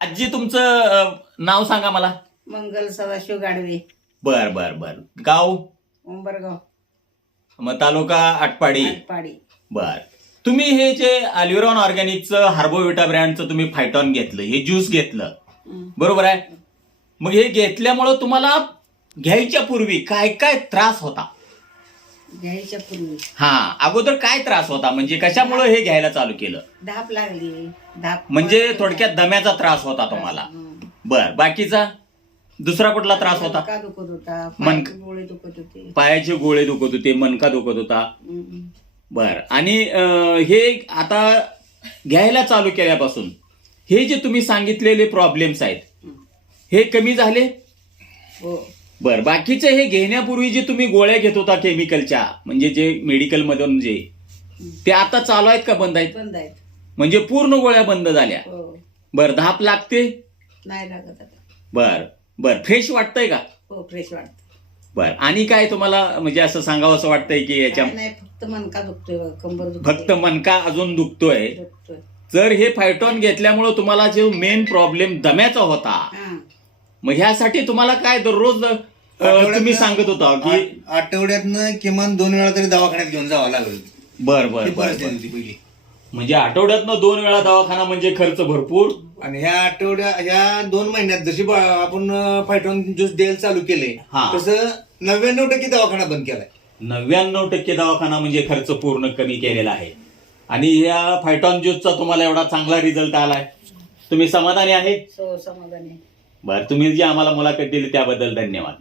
आजी तुमचं नाव सांगा मला. मंगल सदाशिव गाडवे, बर बर बर. गाव? उंबरगाव, मग तालुका आटपाडी. आटपाडी. बर. तुम्ही हे जे अल्युरॉन ऑर्गॅनिकचं हार्बोविटा ब्रँडचं तुम्ही फायटॉन घेतलं, हे ज्यूस घेतलं, बरोबर आहे. मग हे घेतल्यामुळं तुम्हाला घ्यायच्या पूर्वी काय काय त्रास होता? घ्यायच्या पूर्वी हा, अगोदर काय त्रास होता, म्हणजे कशामुळे हे घ्यायला चालू केलं? धाप लागली. धाप म्हणजे थोडक्यात दम्याचा त्रास होता तुम्हाला. बर. बाकीचा दुसरा कुठला त्रास होता? मणका दुखत होता, मणका- पायाचे गोळे दुखत होते. पायाचे गोळे दुखत होते, मणका दुखत होता. बर. आणि हे आता घ्यायला चालू केल्यापासून हे जे तुम्ही सांगितलेले प्रॉब्लेम्स आहेत हे कमी झाले? हो. बर. बाकीचे हे घेण्यापूर्वी जे तुम्ही गोळ्या घेत होता केमिकलच्या, म्हणजे जे मेडिकल मधून जे, ते आता चालू आहेत का बंद आहेत? बंद आहेत. म्हणजे पूर्ण गोळ्या बंद झाल्या. हो. बर. धाप लागते? नाही लागत आता. बर बर. फ्रेश वाटतंय का? हो, फ्रेश वाटत. बर. आणि काय तुम्हाला म्हणजे असं सांगावं असं वाटतंय की याच्या नाही, फक्त मणका दुखतोय बघ, कंबर दुखतोय. फक्त मणका अजून दुखतोय? दुखतोय. जर हे फायटॉन घेतल्यामुळे तुम्हाला जो मेन प्रॉब्लेम दम्याचा होता, हा. मग ह्यासाठी तुम्हाला काय दररोज तुम्ही सांगत होता की आठवड्यातनं किमान 2 वेळा तरी दवाखान्यात घेऊन जावं लागलं. बर बर ही बर. परिस्थिती होती पहिली. म्हणजे आठवड्यातनं 2 वेळा दवाखाना म्हणजे खर्च भरपूर. आणि ह्या 2 महिन्यात जशी आपण फायटॉन ज्यूस द्यायला चालू केले, हा. तसं 99% दवाखाना बंद केलाय. 99% दवाखाना म्हणजे खर्च पूर्ण कमी केलेला आहे. आणि ह्या फायटॉन ज्यूसचा तुम्हाला एवढा चांगला रिझल्ट आलाय, तुम्ही समाधानी आहे? सो समाधानी. बर. तुम्ही जी आम्हाला मुलाखत दिली त्याबद्दल धन्यवाद.